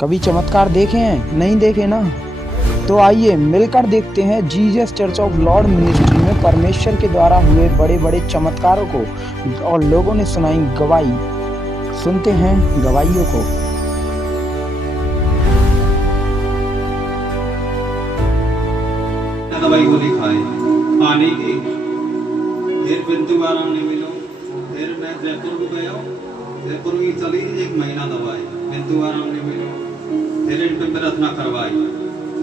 कभी चमत्कार देखे हैं? नहीं देखे ना? तो आइए मिलकर देखते हैं Jesus church of Lord ministry में परमेश्वर के द्वारा हुए बड़े बड़े चमत्कारों को और लोगों ने सुनाई गवाही। सुनते हैं गवाहियों को। दवाई गोली खाई, पानी की, फिर बिंदु आराम नहीं मिलो। फिर मैं जयपुर को गया, जयपुर की चली 1 महीना दवाई, बिंदु आराम नहीं मिलो। फिर इन पे प्रार्थना करवाई,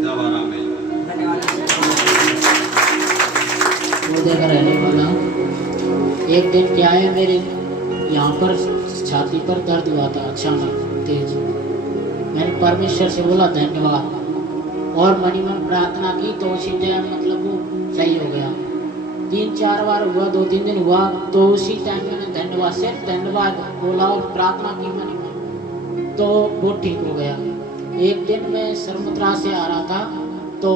जब आराम मिला। रहने वाला एक दिन क्या है, मेरे यहाँ पर छाती पर दर्द हुआ था अचानक तेज। मैंने परमेश्वर से बोला धन्यवाद और मनी मन प्रार्थना की तो उसी टाइम मतलब वो सही हो गया। 3-4 बार हुआ, 2-3 दिन हुआ तो उसी टाइम मैंने धन्यवाद से धन्यवाद बोला और प्रार्थना की मनी मन, तो वो ठीक हो गया। एक दिन मैं सरमत्रा से आ रहा था तो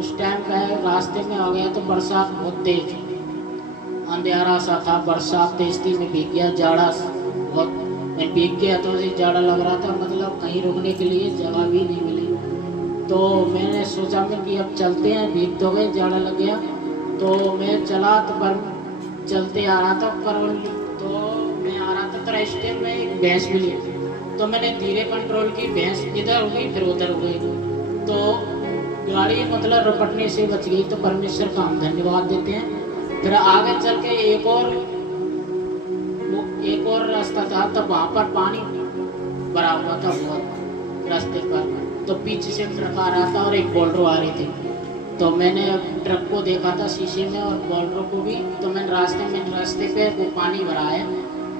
उस टाइम का रास्ते में आ गया तो बरसात बहुत तेज, अंधेरा सा था, बरसात तेज थी। मैं भीग गया, जाड़ा बहुत, मैं भीग गया तो मुझे जाड़ा लग रहा था, मतलब कहीं रुकने के लिए जगह भी नहीं मिली। तो मैंने सोचा मैं कि अब चलते हैं, भीग तो गए, जाड़ा लग गया। तो मैं चला तो पर चलते आ रहा था करवल, तो मैं आ रहा था तो रास्ते में एक भैंस मिली तो मैंने धीरे कंट्रोल की, भैंस इधर हो गई फिर उधर हो गई तो गाड़ी मतलब रपटने से बच गई। तो परमेश्वर का हम धन्यवाद देते हैं। फिर आगे चल के एक और रास्ता था, तब वहाँ पर पानी भरा हुआ था बहुत रास्ते पर। तो पीछे से ट्रक आ रहा था और एक बोलेरो आ रही थी, तो मैंने ट्रक को देखा था शीशे में और बोलेरो को भी। तो मैंने रास्ते पे वो पानी भरा है,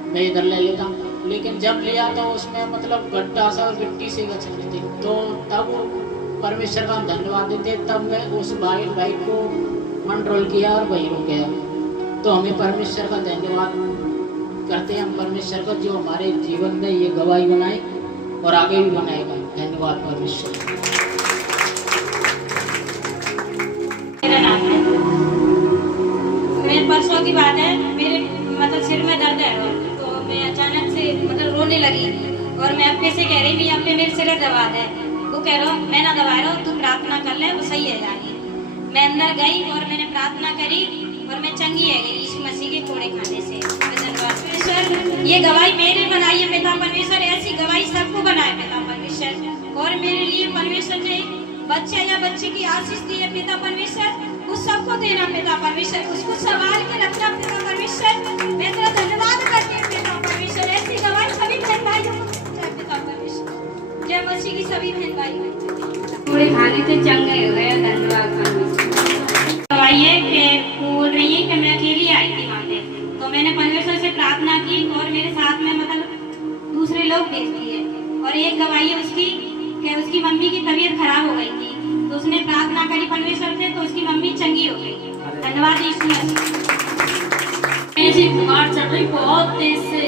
मैं इधर ले लेता, लेकिन जब लिया तो उसमें मतलब गड्ढा सा और गिट्टी से गच रही थी। तो तब परमेश्वर का धन्यवाद देते, तब मैं उस बाइक को कंट्रोल किया और वही रुक गया। तो हमें परमेश्वर का धन्यवाद करते हैं हम परमेश्वर का, जो हमारे जीवन में ये गवाही बनाए और आगे भी बनाएगा। धन्यवाद परमेश्वर। मेरा नाम है, मेरे परसों की बात है, मेरे मतलब सिर में दर्द है तो मैं अचानक से मतलब रोने लगी और मैं अपने से कह रही नहीं, अपने मेरे सिर दबा दे। वो कह रहा हूँ मैं ना दबा रहा हूँ, तू प्रार्थना कर ले, वो सही है जाएगी। मैं अंदर गई और मैंने प्रार्थना करी और मैं चंगी है गई यीशु मसीह के कोड़े खाने से। परमेश्वर ये गवाही मेरे बनाई है पिता परमेश्वर, ऐसी गवाही सबको बनाए पिता परमेश्वर। और मेरे लिए परमेश्वर ने बच्चे या बच्चे की आशीष दी है पिता परमेश्वर, उस सबको देना पिता परमेश्वर, उसको संभाल के रखना पिता परमेश्वर। मैं तेरा धन्यवाद करती हूँ पिता परमेश्वर, ऐसी गवाही सभी बहन भाइयों को जय पिता परमेश्वर, जय मसीह की सभी बहन भाइयों। पूरे खाने से चंगे हो गए, धन्यवाद परमेश्वर। गवाही है कि बोल रही है कि मैं अकेली आई थी वहाँ पे, तो मैंने परमेश्वर से प्रार्थना की और मेरे साथ में मतलब दूसरे लोग भेज दिए। और एक गवाही है उसकी कि उसकी मम्मी की तबीयत खराब हो गई थी, तो उसने प्रार्थना करी परमेश्वर से तो उसकी मम्मी चंगी हो गई। धन्यवाद यीशु मसीह। ऐसी बुखार चढ़ रही बहुत तेज से,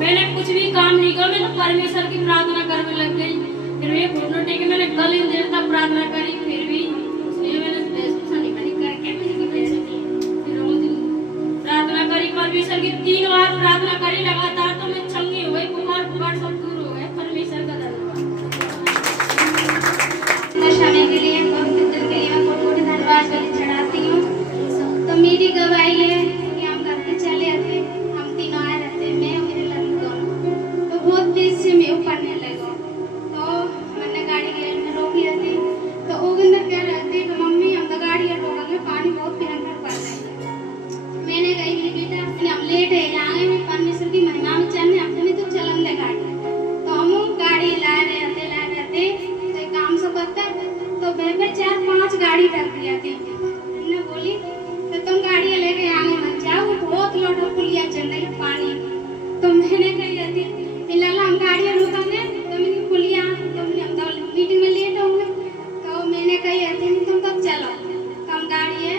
मैंने कुछ भी काम नहीं किया, मैं तो परमेश्वर की प्रार्थना करने लग गई। फिर मैं घुटनों टेके मैंने गले देर तक प्रार्थना करी, फिर भी इसलिए मैंने प्रार्थना करी परमेश्वर की 3 बार प्रार्थना करी लगातार, तो मैं चंगी हो गई, बुखार सब दूर हो गए। परमेश्वर का धन्यवाद। दर्शाने के लिए पवित्र के लिए मैं कोटि धन्यवाद चढ़ाती हूँ। तो मेरी गवाही है कि हम घर पे चले आते, हम तीनों आए रहते, मैं और मेरे लड़के दोनों। तो बहुत तेज से मैं पढ़ने लगा, तो मैंने गाड़ी गेट में रोक लिया थी। तो वो अंदर कह रहे थे कि मम्मी हम तो गाड़ी रोकेंगे, पानी बहुत भयंकर पड़ रहा है। मैंने कही मेरी बेटा हम लेट है, यहाँ में परमेश्वर की महिमा में चलने हफ्ते में तो चलन दे गाड़ी। तो हम गाड़ी ला रहे थे तो एक काम से करता तो मैं 4-5 गाड़ी रख दिया थी। मैंने बोली तो तुम गाड़ी लेके आगे मत जाओ, बहुत लोटा पुलिया चल रही है पानी। तो मैंने कही रहती फिलहाल हम गाड़ी रुकांगे तो मेरी पुलिया तो हम मीटिंग में लेट होंगे। तो मैंने कही रहती तुम तब चलो, कम गाड़ी है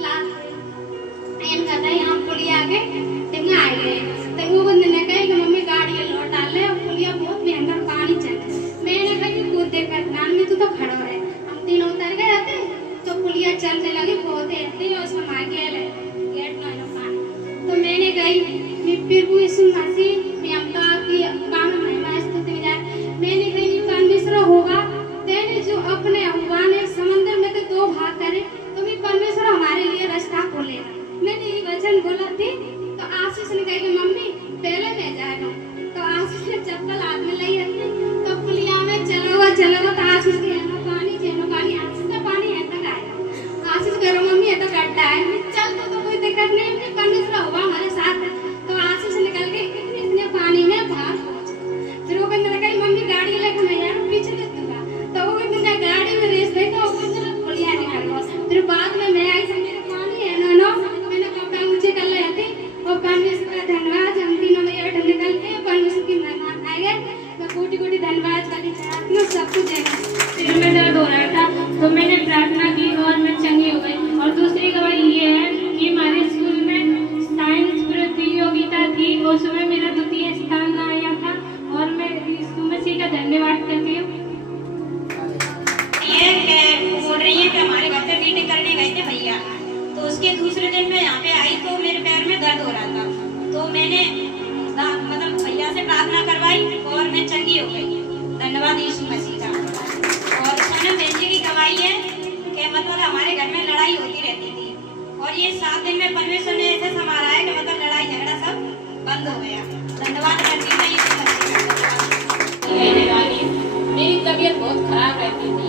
लास्ट यहाँ पुलिया आगे आ गए। तो वो बंदे ने कही कि मम्मी गाड़ी लौटा ले, पुलिया बहुत भयंकर पानी चल रहा है। मैंने कही कूद देकर गान में तू तो खड़ा है। हम तीनों उतर गए थे तो पुलिया चल उसके दूसरे दिन मैं यहाँ पे आई तो मेरे पैर में दर्द हो रहा था, तो मैंने मतलब भैया से प्रार्थना करवाई और मैं चंगी हो गई। धन्यवाद यीशु मसीह का। और सनम बहन जी की गवाही है कि मतलब हमारे घर में लड़ाई होती रहती थी और ये 7 दिन में परमेश्वर ने ऐसे संभाला है कि मतलब लड़ाई झगड़ा सब बंद हो गया। धन्यवाद करती हूँ यीशु मसीह का। मेरी तबीयत बहुत खराब रहती थी,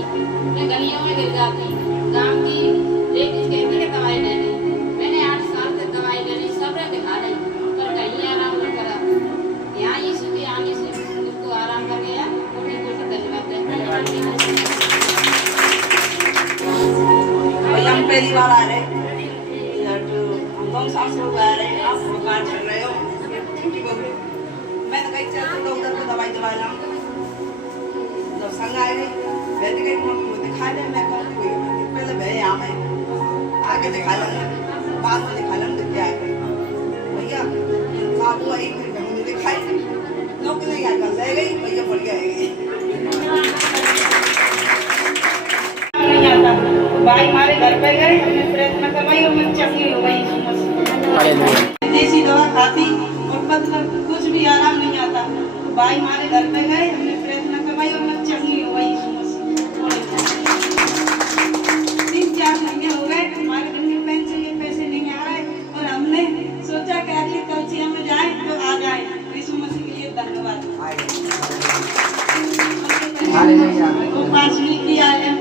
मैं गलियों में गिर जाती, गाँव की लेडीज कहती है दवाई ले ली। मैंने 8 साल से दवाई ले ली, सब दिखा रही पर कहीं आराम नहीं करा। यहाँ यीशु के आने से उसको आराम कर गया। भैया हम पहली बार आ रहे, हम 2 साल से हो गए रहे, आप बुखार चल रहे हो, छोटी बहू मैं तो कहीं चलती तो उधर को दवाई दवा लाऊं। जब संग आए गई वैसे कहीं मुझे दिखा दे, मैं कहती हुई पहले भैया यहाँ में आगे दिखा लेंगे, बाद में दिखा लेंगे क्या है भैया काबू आई, फिर हमने दिखाई नौकरी नहीं आई, कल रह गई भैया पड़ गया भाई हमारे घर पे गए, हमने प्रयत्न करवाई और मैं चंगी हो गई। देसी दवा खाती और मतलब कुछ भी आराम नहीं आता। भाई हमारे घर पे गए, हमने प्रयत्न करवाई और मैं चंगी हो गई। 3-4 महीने हो गए, हमारे घर में पेंशन के पैसे नहीं आ रहे और हमने सोचा कि अगली कलसिया में जाए तो आ जाए। यीशु मसीह के लिए धन्यवाद। वो पास नहीं किया है,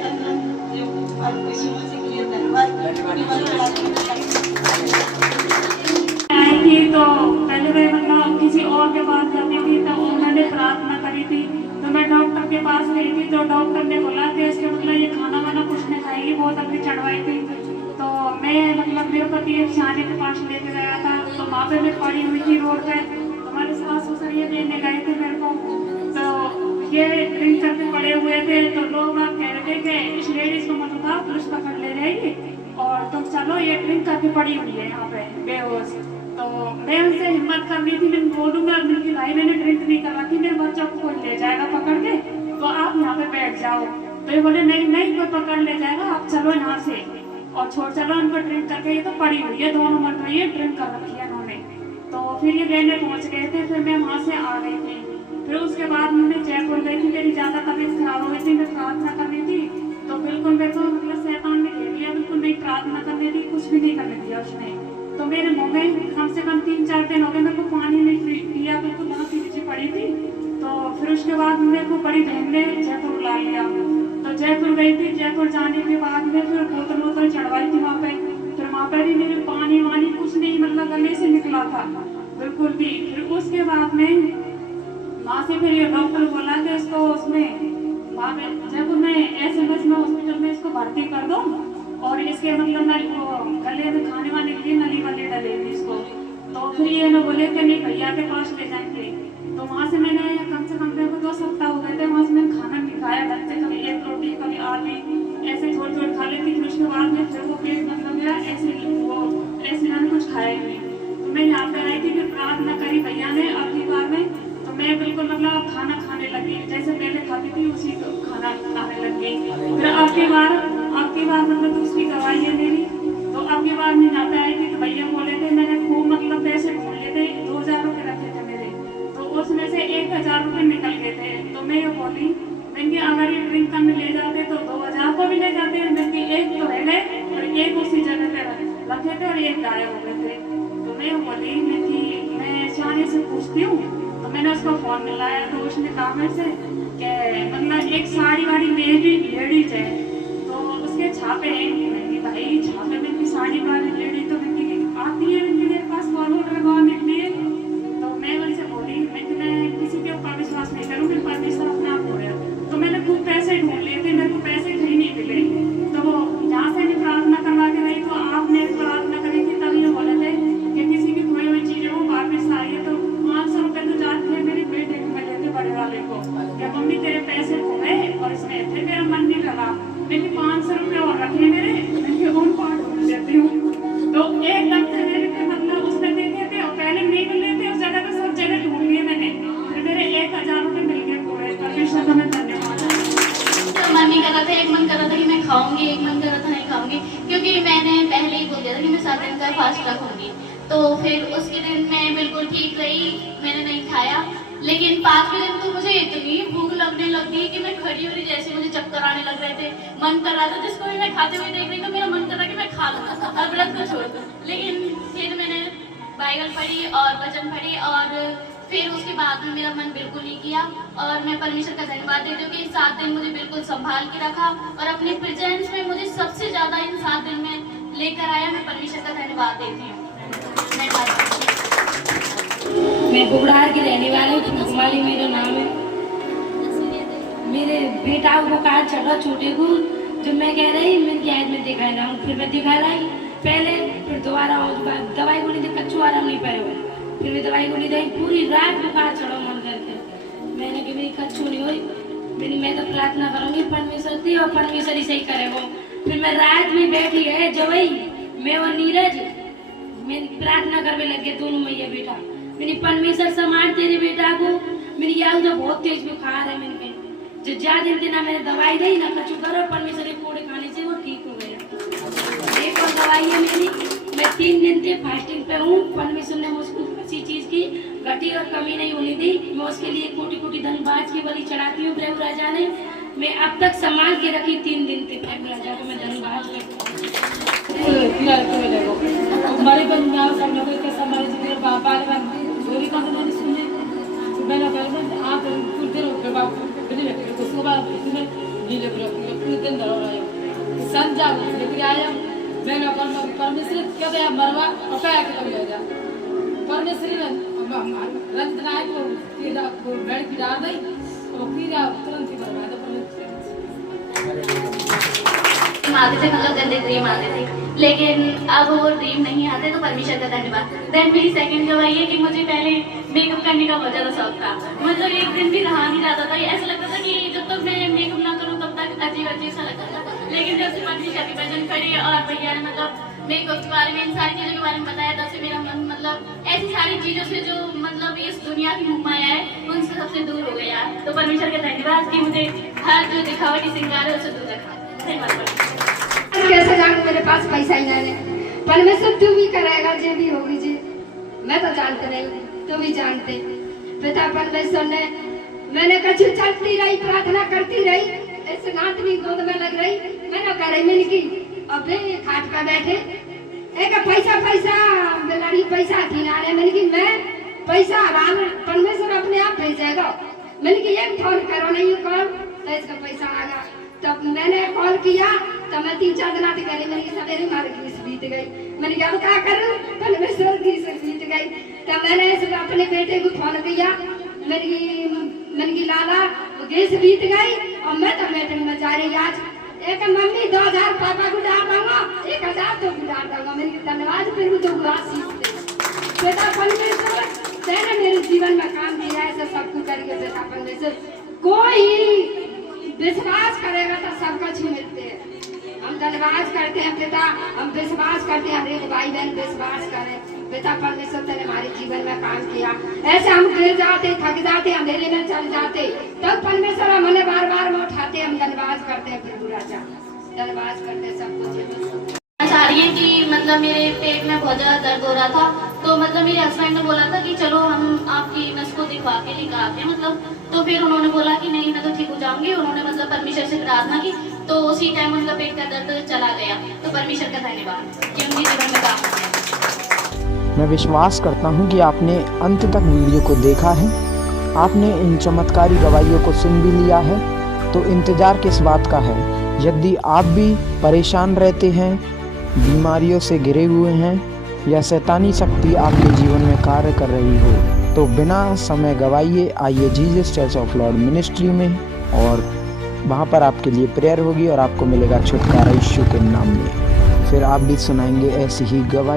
आई थी तो पहले मैं मतलब किसी और के पास जाती थी तो उन्होंने प्रार्थना करी थी, तो मैं डॉक्टर के पास गई थी तो डॉक्टर ने बोला कि इसके मतलब ये खाना वाना कुछ नहीं खाएगी, बहुत अगली चढ़वाई थी। तो मैं मतलब मेरे पति एक शादी के पास लेके गया था, तो वहाँ पे मैं पड़ी हुई थी रोड पे, हमारे सास ससुर ये लेने गए थे मेरे को, तो ये ड्रिंक करके पड़े हुए थे। तो लोग आप कह रहे थे कि इस लेडीज को मत उठाओ, पुलिस पकड़ ले जाएगी और तुम चलो, ये ड्रिंक करके पड़ी हुई है यहाँ पे बेहोश। तो मैं उनसे हिम्मत कर रही थी, मैं बोलूँगा कि भाई मैंने ड्रिंक नहीं कर रखी, मेरे बच्चों को कोई ले जाएगा पकड़ के, तो आप यहाँ पे बैठ जाओ। तो ये बोले नहीं नहीं कोई पकड़ ले जाएगा, आप चलो यहाँ से और छोड़ चलो उनको ड्रिंक करके, ये तो पड़ी हुई है, 2 नंबर पर ये ड्रिंक कर रखी है उन्होंने। तो फिर ये लेने पहुँच गए थे, फिर मैं वहाँ से आ गई थी। फिर उसके बाद मैं जयपुर गई थी, मेरी ज़्यादा तबीयत खराब हो गई थी, मैं प्रार्थना करनी थी तो बिल्कुल मेरे को मतलब शैतान ने घेर लिया, बिल्कुल नहीं प्रार्थना करने दी, कुछ भी नहीं करने दिया उसने। तो मेरे मुँह में कम से कम 3-4 दिन हो गए, मेरे को पानी नहीं पिया, बिल्कुल वहाँ नीचे पड़ी थी। तो फिर उसके बाद मेरे को बड़ी बहन ने जयपुर ला लिया, तो जयपुर गई थी। जयपुर जाने के बाद में फिर बोतल चढ़वाई थी वहाँ पे, फिर वहाँ पर भी मेरे पानी वानी कुछ नहीं मतलब गले से निकला था बिल्कुल भी। फिर उसके बाद में वहाँ से फिर ये डॉक्टर बोला कि इसको उसमें वहाँ पे जयपुर में SMS में हॉस्पिटल में इसको भर्ती कर दो और इसके मतलब गले में खाने वाने के लिए नली वाले डलेगी इसको। तो फिर ये ना बोले कि नहीं भैया के पास ले जाएंगे। तो वहाँ से मैंने कम से कम 2 सप्ताह हो गए थे, वहाँ से मैंने खाना नहीं खाया ढंग से, कभी 1 रोटी कभी आधी ऐसे थोड़ी खा लेती। फिर उसके बाद में फिर वो पेट मतलब मेरा ऐसे मैंने कुछ खाया ही नहीं। तो मैं यहाँ पे आई थी, फिर प्रार्थना करी भैया ने अगली बार में, तो मैं बिल्कुल मतलब खाना खाने लगी, जैसे पहले खाती थी उसी को खाना खाने लग गई। फिर आपकी बार मतलब दूसरी गवाही है मेरी। तो आपकी बार मैं यहाँ पे आई थी तो भैया बोले थे, मैंने खूब मतलब पैसे ढूंढ लिए थे, 2000 रुपये रखे थे मेरे, तो उसमें से 1000 रुपये निकल गए थे। तो मैं ये बोली मैंने अगर ये ड्रिंक करने ले जाते तो 2000 को भी ले जाते, मैंने 1 तो रह गए और 1 उसी जगह पे रखे थे और 1 गायब हो गए थे। तो मैं बोली मैं शानी से पूछती हूँ, तो मैंने उसको फोन मिलाया तो उसने कहा मेरे से कि मतलब एक साड़ी वाली लेडीज है, तो उसके छापे हैं। मैंने भाई छापे में भी साड़ी वाली लेडी तो मैंने आती है मेरे पास फॉरवर्ड लगवाने के लिए। तो मैं उनसे बोली मैं किसी के ऊपर विश्वास नहीं करूँ, मेरे परमेश्वर अपने आप हो रहा। तो मैंने खूब पैसे ढूंढ लिए थे, मेरे को पैसे कहीं नहीं मिले। तो जहाँ से मैं प्रार्थना करवा के गई तो आपने प्रार्थना करी थी, तब ये बोले थे कि किसी की खोई हुई चीजें वो वापस आई है। तो 500 रुपये तो जाते थे मेरे बेटे को मिले थे बड़े वाले को, क्या मम्मी तेरे पैसे खो गए और इसमें थे मेरा मन नहीं लगा। मैंने 500 रुपये और रखे मेरे, मैं उन पार्ट हो देती हूँ। तो एकदम से मेरे पे मतलब उसने देखे थे और पहले नहीं मिले थे, उस जगह पे सब जगह ढूंढ लिए मैंने, फिर मेरे 1000 रुपये मिल गए पूरे। परमेश्वर का मैं धन्यवाद। मन नहीं कर रहा था, एक मन कर रहा था कि मैं खाऊंगी, एक मन कर रहा था नहीं खाऊंगी, क्योंकि मैंने पहले ही बोल दिया था था कि मैं 7 दिन का फास्ट रखूंगी। तो फिर उसके दिन मैं बिल्कुल ठीक रही, मैंने नहीं खाया। लेकिन 5वें दिन तो मुझे इतनी भूख लगने लग गई कि मैं खड़ी हो रही, जैसे मुझे चक्कर आने लग रहे थे। मन कर रहा था जिसको भी मैं खाते हुए देख रही तो मेरा मन कर रहा कि मैं खा लूँ और व्रत को छोड़ दूँ। लेकिन फिर मैंने बाइबल पढ़ी और वचन पढ़ी और फिर उसके बाद में मेरा मन बिल्कुल नहीं किया। और मैं परमेश्वर का धन्यवाद देती हूँ कि इन 7 दिन मुझे बिल्कुल संभाल के रखा और अपने प्रेजेंस में मुझे सबसे ज़्यादा इन 7 दिन में लेकर आया। मैं परमेश्वर का धन्यवाद देती हूँ। मैं बुगड़ार की रहने वाली हूँ, कुमारी मेरा नाम है। मेरे बेटा को बुखार चढ़ा छोटे को, जब मैं कह रही मैंने आज मैं दिखा रहा हूँ, फिर मैं दिखा रही पहले, फिर दोबारा दवाई गोली दी, कच्चू आराम नहीं पाया हुआ। फिर मैं दवाई गोली दी, पूरी रात बुखार चढ़ा मन करके। मैंने कहा मेरी कच्चू नहीं हुई, मैं तो प्रार्थना करूँगी परमेश्वर थी और परमेश्वर ही सही करे वो। फिर मैं रात में बैठी है जवई मैं और नीरज मैं प्रार्थना करने लग गए दोनों मैया बेटा। मैंने परमेश्वर समाज तेरे बेटा को, मेरी याद तो बहुत तेज बुखार है। मैंने जो ज्यादा दिन थे ना मैंने दवाई दी ना कच्चू करो, परमेश्वर के कोड़े खाने से वो ठीक हो गया। एक और दवाई है मेरी, मैं 3 दिन से फास्टिंग पे हूँ। परमेश्वर ने मुझको किसी चीज की घटी और कमी नहीं होने दी। मैं उसके लिए कोटि कोटि धन्यवाद की बलि चढ़ाती हूँ प्रभु राजा ने। मैं अब तक संभाल के रखी 3 दिन से प्रभु राजा को मैं धन्यवाद करती हमारे हमारे के समय जितने पापा जो भी कहा मैंने सुने मैंने कहा आप कुछ देर हो गए बाप तो सुबह नीले पूरे दिन धरो रहे संजा लेकर आया। मैंने परमेश्वर क्या दया मरवा और क्या कर लिया परमेश्वर ने रंजना को बेड गिरा दी और फिर तुरंत ही मरवा दो। आते थे मतलब गंदे ड्रीम आते थे, लेकिन अब वो ड्रीम नहीं आते तो परमेश्वर का धन्यवाद। देन मेरी सेकंड गवाही है कि मुझे पहले मेकअप करने का बहुत ज़्यादा शौक था। मतलब एक दिन भी रहा नहीं जाता था, ऐसा लगता था कि जब तक मैं मेकअप ना करूँ तब तक अजीब अजीब सा लगता था। लेकिन जब से परमेश्वर की भजन पढ़ी और भैया ने मतलब मेकअप के बारे में इन सारी चीज़ों के बारे में बताया, तब से मेरा मन मतलब ऐसी सारी चीज़ों से जो मतलब इस दुनिया की मुमाया है उनसे सबसे दूर हो गया। तो परमेश्वर का धन्यवाद कि मुझे हर जो दिखावटी श्रृंगार है उससे दूर रखा। धन्यवाद। कैसे जानू मेरे पास पैसा ही नहीं है। परमेश्वर तू भी करेगा जो भी होगी जी, मैं तो जानते नहीं तू भी जानते। पिता परमेश्वर ने मैंने कछु चलती रही प्रार्थना करती रही, ऐसे नाथ भी गोद में लग रही। मैंने कह रही मैंने की अबे खाट पर बैठे एक पैसा पैसा लड़ी पैसा थी ना मैंने की मैं पैसा आराम परमेश्वर अपने आप भेजेगा। मैंने की एक फोन करो नहीं कॉल तो इसका पैसा आएगा। तब मैंने कॉल किया तो मैं 3-4 दिन आती करी, मैंने सवेरे मारे गीस बीत गई। मैंने क्या क्या करूं परमेश्वर गीस बीत गई। तब मैंने अपने बेटे को फोन किया, मैंने की लाला गैस बीत गई और मैं तो मीटिंग में जा रही। आज एक मम्मी 2000 पापा को डाल दूंगा, 1000 तो डाल दूंगा। मैंने की धन्यवाद फिर तो बेटा परमेश्वर तेने मेरे जीवन में काम किया है, सब कुछ करके बेटा परमेश्वर कोई विश्वास करेगा तो सब कुछ मिलते हैं। हम धन्यवाद करते हैं पिता, हम विश्वास करते हैं हर एक भाई बहन विश्वास करें। पिता परमेश्वर ने हमारे जीवन में काम किया। ऐसे हम गिर जाते थक जाते अंधेरे में चल जाते तब परमेश्वर हमें बार बार में उठाते। हम धन्यवाद करते हैं प्रभु राजा, धन्यवाद करते हैं सब कुछ। चाह रही है कि मतलब मेरे पेट में बहुत ज्यादा दर्द हो रहा था, तो मतलब मेरे हस्बैंड ने बोला था कि चलो हम आपकी नस को दिखवा के लेकर आते हैं मतलब। तो फिर उन्होंने बोला कि नहीं मैं तो ठीक हो जाऊंगी। उन्होंने मतलब परमेश्वर से प्रार्थना की तो उसी टाइम उनका पेट का दर्द चला गया। तो परमेश्वर का धन्यवाद कि उनके जीवन में काम किया। मैं विश्वास करता हूँ कि आपने अंत तक वीडियो को देखा है, आपने इन चमत्कारी गवाहियों को सुन भी लिया है। तो इंतज़ार किस बात का है? यदि आप भी परेशान रहते हैं, बीमारियों से घिरे हुए हैं या शैतानी शक्ति आपके जीवन में कार्य कर रही हो, तो बिना समय गवाइए आइए Jesus church of Lord ministry में और वहाँ पर आपके लिए प्रेयर होगी और आपको मिलेगा छुटकारा यीशु के नाम में। फिर आप भी सुनाएंगे ऐसी ही गवाही।